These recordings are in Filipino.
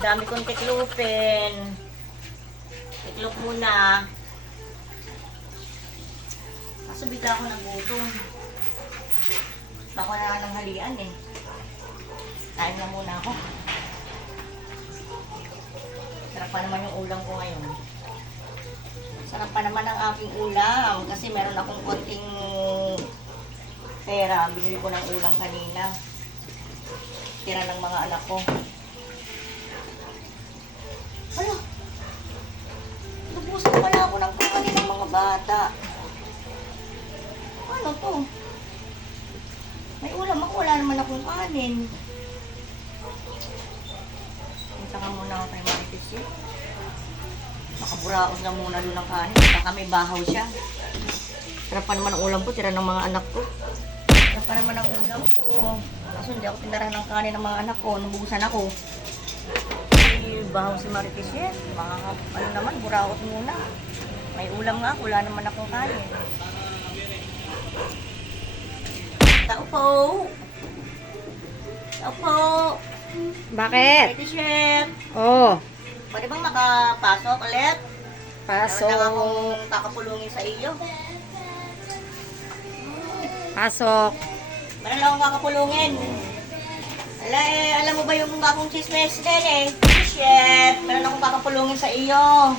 Dami kong tiklupin. Tiklop muna. Kaso bigla ako nagutom. Baka na ng halian eh. Kain na muna ako. Sarap pa naman yung ulam ko ngayon. Sarap pa naman ang aking ulam. Kasi meron akong konting pera. Binili ko ng ulam kanina. Tira ng mga anak ko. Ano? Nabusan pala ako ng kanin ng mga bata. Ano to? May ulam ako. Wala naman akong kanin. Punta ka muna ako kay Marites eh. Makaburaos na muna doon ng kanin. Baka may bahaw siya. Sarap pa naman ang ulam ko. Tira ng mga anak ko. Sarap pa naman ang ulam ko. Kaso hindi ako tinarahan ng kanin ng mga anak ko. Nabusan ako. Bahaw si Marites eh. Ano naman, buraot muna. May ulam nga. Wala naman akong kanin. Tao po. Tao po. Bakit? Marites Chef. Oh, Pwede bang makapasok ulit? pasok. Meron lang akong kakapulungin sa iyo. Pasok. Meron lang akong kakapulungin. Alam mo ba yung bagong chismes din eh? Chef, meron akong kakapulungin sa iyo.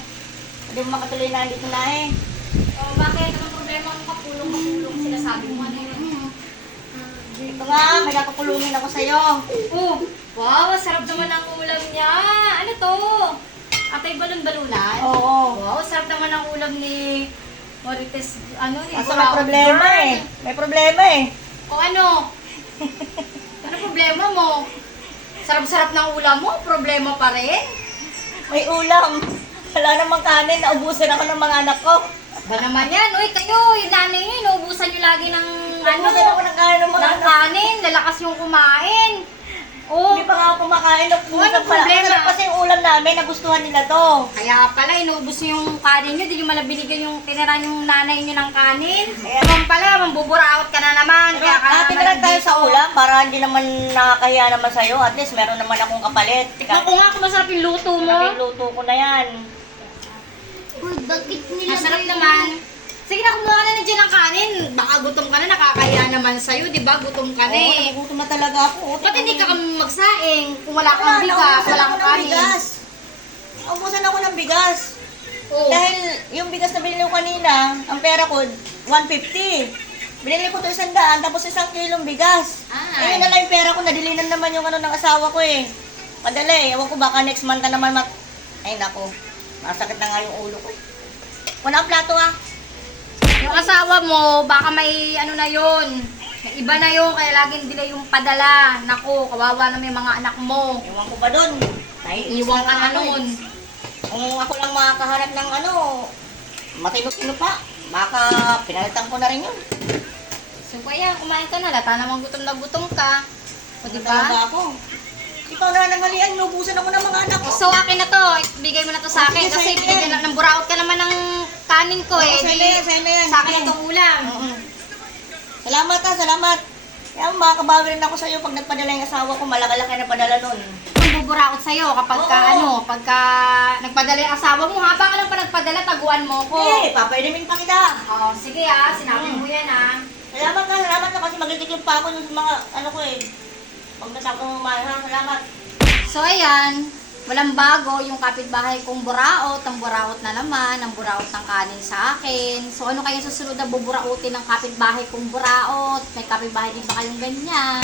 Pwede mo makatuloy na dito na eh. Oh, bakit? Anong problema kung kapulong-kapulong sinasabi mo? Ano yun? Ito nga, may kakapulungin ako sa iyo. Oh, wow, sarap naman ang ulam niya. Ano to? Atay balon-balunan? Oo. Wow, sarap naman ang ulam ni Marites. Ano ni Kaso may problema eh. May problema eh. O ano? Ano problema mo? Sarap-sarap ng ulam mo, problema pa rin? May ulam. Wala namang kanin, naubusan ako ng mga anak ko. Ba naman yan? Uy, kayo, yung nanay niyo, inuubusan niyo lagi ng Naubusan ako ng kanin ng mga ng anak. kanin, lalakas yung kumain. Oh, Hindi pa nga ako kumakain. Naubusan Anong pala. problema? Masarap kasi yung ulam namin, nagustuhan nila to. kaya pala, inuubos niyo yung kanin niyo, di niyo mala binigyan yung tinira yung nanay niyo ng kanin. Ayan. Naman pala, mambuburaot ka na naman. Kaya ka Ate na lang tayo sa ulam para hindi naman nakakahiya naman sa'yo. At least meron naman akong kapalit. Tignan ko nga kung masarap yung luto mo. Sabi, luto ko na yan. Bakit masarap naman. Sige na, kumuha ka na dyan ng kanin. Baka gutom ka na, nakakahiya naman sa'yo, di ba? Gutom ka na Oo, eh. nagutom na talaga ako. Ba't hindi ka magsaing? Kung wala kang bigas, wala kang kanin. Naubusan ako ng bigas. Oh. Dahil yung bigas na binili ko kanina, ang pera ko, 150. Binili ko to 100, tapos 1 kilong bigas. Ay. Ayun na lang yung pera ko, nadilinan naman yung ano ng asawa ko eh. Madali, ewan ko baka next month na naman Ay nako, masakit na nga yung ulo ko. Wala ang plato ah. Yung asawa mo, baka may ano na yun. May iba na yun, kaya laging delay yung padala. Naku, kawawa na may mga anak mo. Ewan ko ba dun? Iwan ka na nun. Kung ako lang makakahanap ng ano, matino-tino pa, baka pinalitan ko na rin yun. So kaya, kumain ka na. Lata namang gutom na gutom ka. O Ano diba? talaga ako? Ikaw na nanghalian, inubusan ako ng mga anak ko. So akin na to, bigay mo na to sa akin. Sige, Kasi sa'yo binigyan yan. na ng buraot ka naman ng kanin ko eh. Sa'yo Di, na yan, sa'yo na yan. sa akin na itong ulam. Salamat ah, salamat. Kaya makakabawi rin ako sa'yo pag nagpadala yung asawa ko, malaki-laki na padala nun. Ang buburaot sa'yo kapag ka, Oo. pagka nagpadala yung asawa mo, habang ka lang pa nagpadala, taguan mo ko. Eh, papainumin pa kita. Oh, sige ah, sinabi mo yan ah. Salamat ka kasi magtiklop pa ako dun sa mga ano ko eh. Pag natapos mo mahal ha, salamat. So ayan, walang bago yung kapitbahay kong buraot, ang buraot na naman, ang buraot ng kanin sa akin. So ano kaya susunod na buburautin ng kapitbahay kong buraot? May kapitbahay din ba kayong ganyan?